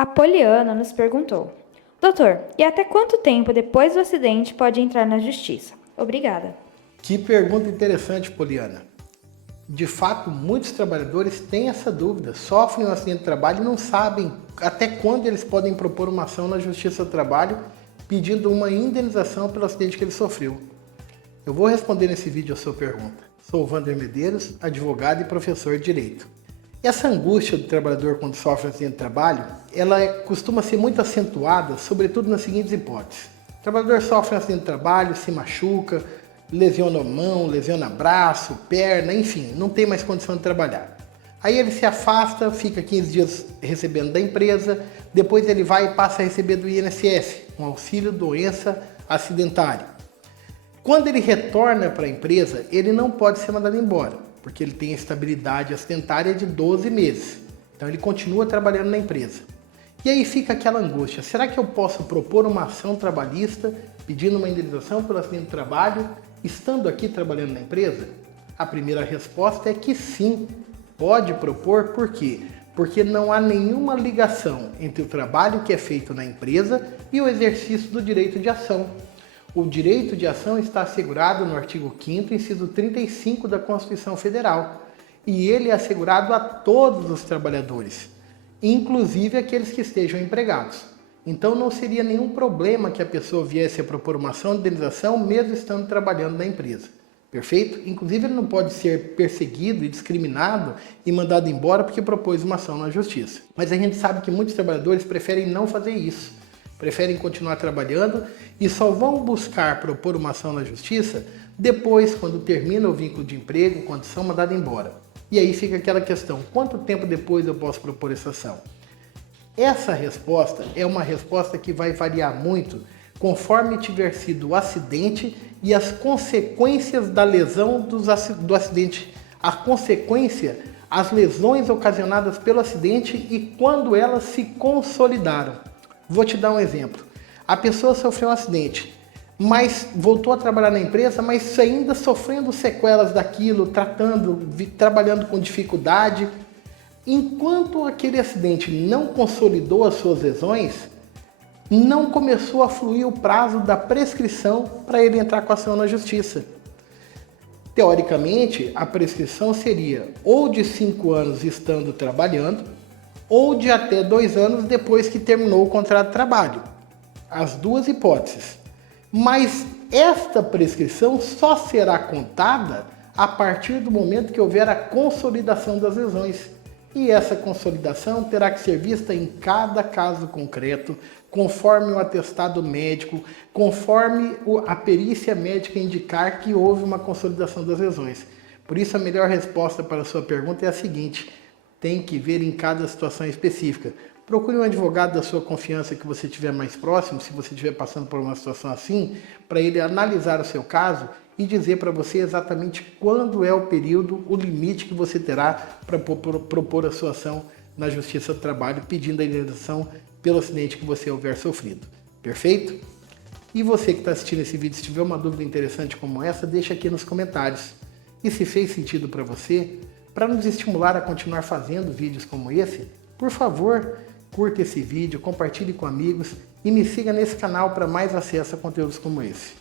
A Poliana nos perguntou: Doutor, e até quanto tempo depois do acidente pode entrar na justiça? Obrigada. Que pergunta interessante, Poliana. De fato, muitos trabalhadores têm essa dúvida, sofrem um acidente de trabalho e não sabem até quando eles podem propor uma ação na Justiça do Trabalho pedindo uma indenização pelo acidente que ele sofreu. Eu vou responder nesse vídeo a sua pergunta. Sou o Wander Medeiros, advogado e professor de Direito. E essa angústia do trabalhador quando sofre um acidente de trabalho, ela costuma ser muito acentuada, sobretudo nas seguintes hipóteses. O trabalhador sofre um acidente de trabalho, se machuca, lesiona a mão, lesiona braço, perna, enfim, não tem mais condição de trabalhar. Aí ele se afasta, fica 15 dias recebendo da empresa, depois ele vai e passa a receber do INSS, um auxílio doença acidentário. Quando ele retorna para a empresa, ele não pode ser mandado embora, porque ele tem a estabilidade acidentária de 12 meses. Então ele continua trabalhando na empresa. E aí fica aquela angústia, será que eu posso propor uma ação trabalhista pedindo uma indenização pelo acidente de trabalho, estando aqui trabalhando na empresa? A primeira resposta é que sim, pode propor. Por quê? Porque não há nenhuma ligação entre o trabalho que é feito na empresa e o exercício do direito de ação. O direito de ação está assegurado no artigo 5º, inciso 35 da Constituição Federal. E ele é assegurado a todos os trabalhadores, inclusive aqueles que estejam empregados. Então não seria nenhum problema que a pessoa viesse a propor uma ação de indenização mesmo estando trabalhando na empresa. Perfeito? Inclusive ele não pode ser perseguido e discriminado e mandado embora porque propôs uma ação na justiça. Mas a gente sabe que muitos trabalhadores preferem não fazer isso. Preferem continuar trabalhando e só vão buscar propor uma ação na justiça depois, quando termina o vínculo de emprego, quando são mandados embora. E aí fica aquela questão, quanto tempo depois eu posso propor essa ação? Essa resposta é uma resposta que vai variar muito conforme tiver sido o acidente e as consequências da lesão do acidente. A consequência, as lesões ocasionadas pelo acidente e quando elas se consolidaram. Vou te dar um exemplo. A pessoa sofreu um acidente, mas voltou a trabalhar na empresa, mas ainda sofrendo sequelas daquilo, trabalhando com dificuldade. Enquanto aquele acidente não consolidou as suas lesões, não começou a fluir o prazo da prescrição para ele entrar com a ação na justiça. Teoricamente, a prescrição seria ou de 5 anos estando trabalhando, ou de até 2 anos depois que terminou o contrato de trabalho. As duas hipóteses. Mas esta prescrição só será contada a partir do momento que houver a consolidação das lesões. E essa consolidação terá que ser vista em cada caso concreto, conforme o atestado médico, conforme a perícia médica indicar que houve uma consolidação das lesões. Por isso, a melhor resposta para a sua pergunta é a seguinte: tem que ver em cada situação específica. Procure um advogado da sua confiança que você estiver mais próximo, se você estiver passando por uma situação assim, para ele analisar o seu caso e dizer para você exatamente quando é o período, o limite que você terá para propor a sua ação na Justiça do Trabalho, pedindo a indenização pelo acidente que você houver sofrido. Perfeito? E você que está assistindo esse vídeo, se tiver uma dúvida interessante como essa, deixa aqui nos comentários. E se fez sentido para você, para nos estimular a continuar fazendo vídeos como esse, por favor, curta esse vídeo, compartilhe com amigos e me siga nesse canal para mais acesso a conteúdos como esse.